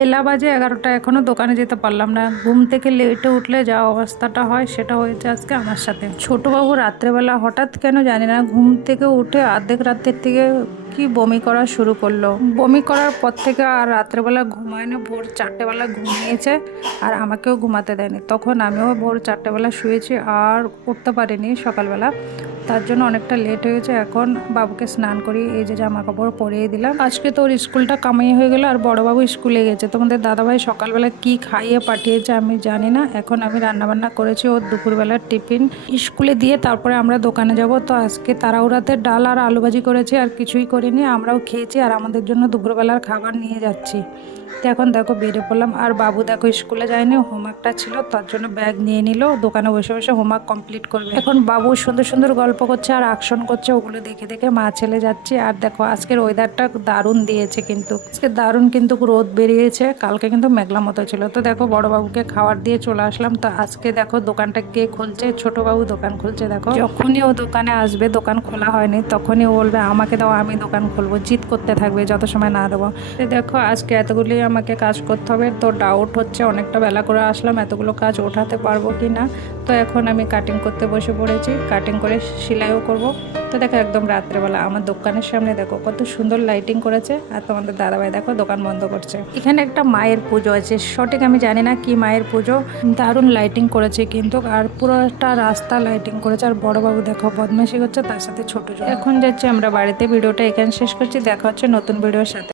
বেলা বাজে 11টা, এখনও দোকানে যেতে পারলাম না। ঘুম থেকে লেটে উঠলে যা অবস্থাটা হয় সেটা হয়েছে আজকে আমার সাথে। ছোটবাবু রাত্রেবেলা হঠাৎ কেন জানি না ঘুম থেকে উঠে অর্ধেক রাতের থেকে কি বমি করা শুরু করলো। বমি করার পর থেকে আর রাত্রেবেলা ঘুমায় না, ভোর 4টে বেলা ঘুমিয়েছে আর আমাকেও ঘুমাতে দেয়নি। তখন আমিও ভোর 4টে বেলা শুয়েছি আর উঠতে পারিনি সকালবেলা, তার জন্য অনেকটা লেট হয়েছে। এখন বাবুকে স্নান করি, এই যে জামা কাপড় পরিয়ে দিলাম। আজকে তো ওর স্কুলটা কামাই হয়ে গেল আর বড়বাবু স্কুলে গেছে। তোমাদের দাদাভাই সকালবেলা কি খাইয়ে পাঠিয়েছে আমি জানি না। এখন আমি রান্নাবান্না করেছি ওর দুপুরবেলার টিফিন স্কুলে দিয়ে তারপরে আমরা দোকানে যাব। তো আজকে তাড়াহুড়াতে ডাল আর আলু ভাজি করেছি আর কিছুই করিনি। আমরাও খেয়েছি আর আমাদের জন্য দুপুরবেলার খাবার নিয়ে যাচ্ছি। তো এখন দেখো বেরিয়ে পড়লাম। আর বাবু দেখো স্কুলে যায়নি, হোমওয়ার্কটা ছিল তার জন্য ব্যাগ নিয়ে নিল, দোকানে বসে বসে হোমওয়ার্ক কমপ্লিট করবে। এখন বাবু সুন্দর সুন্দর গল্প করছে আর অ্যাকশন করছে, ওগুলো দেখে দেখে মা ছেলে যাচ্ছি। আর দেখো আজকের ওয়েদারটা দারুণ দিয়েছে, কিন্তু আজকে দারুণ কিন্তু রোদ বেরিয়েছে, কালকে কিন্তু মেঘলা মতো ছিল। তো দেখো বড় বাবুকে খাবার দিয়ে চলে আসলাম। তো আজকে দেখো দোকানটা কে খুলছে, ছোট বাবু দোকান খুলছে। দেখো যখনই ও দোকানে আসবে, দোকান খোলা হয়নি, তখনই ও বলবে আমাকে দাও, আমি দোকান খুলবো, জিদ করতে থাকবে যত সময় না দেবো। তো দেখো আজকে এতগুলি আমাকে কাজ করতে হবে, তো ডাউট হচ্ছে অনেকটা বেলা করে আসলাম, এতগুলো কাজ ওঠাতে পারবো কি না। তো এখন আমি কাটিং করতে বসে পড়েছি, কাটিং করে সেলাইও করব। তো দেখো একদম রাত্রেবেলা আমার দোকানের সামনে দেখো কত সুন্দর লাইটিং করেছে। আর তোমাদের দাদাভাই দেখো দোকান বন্ধ করছে। এখানে একটা মায়ের পুজো আছে, সঠিক আমি জানি না কি মায়ের পুজো, দারুণ লাইটিং করেছে কিন্তু। আর পুরোটা রাস্তা লাইটিং করেছে। আর বড়বাবু দেখো বদমাইশি করছে, তার সাথে ছোট। এখন যাচ্ছি আমরা বাড়িতে। ভিডিওটা এখানে শেষ করছি, দেখা হচ্ছে নতুন ভিডিওর সাথে।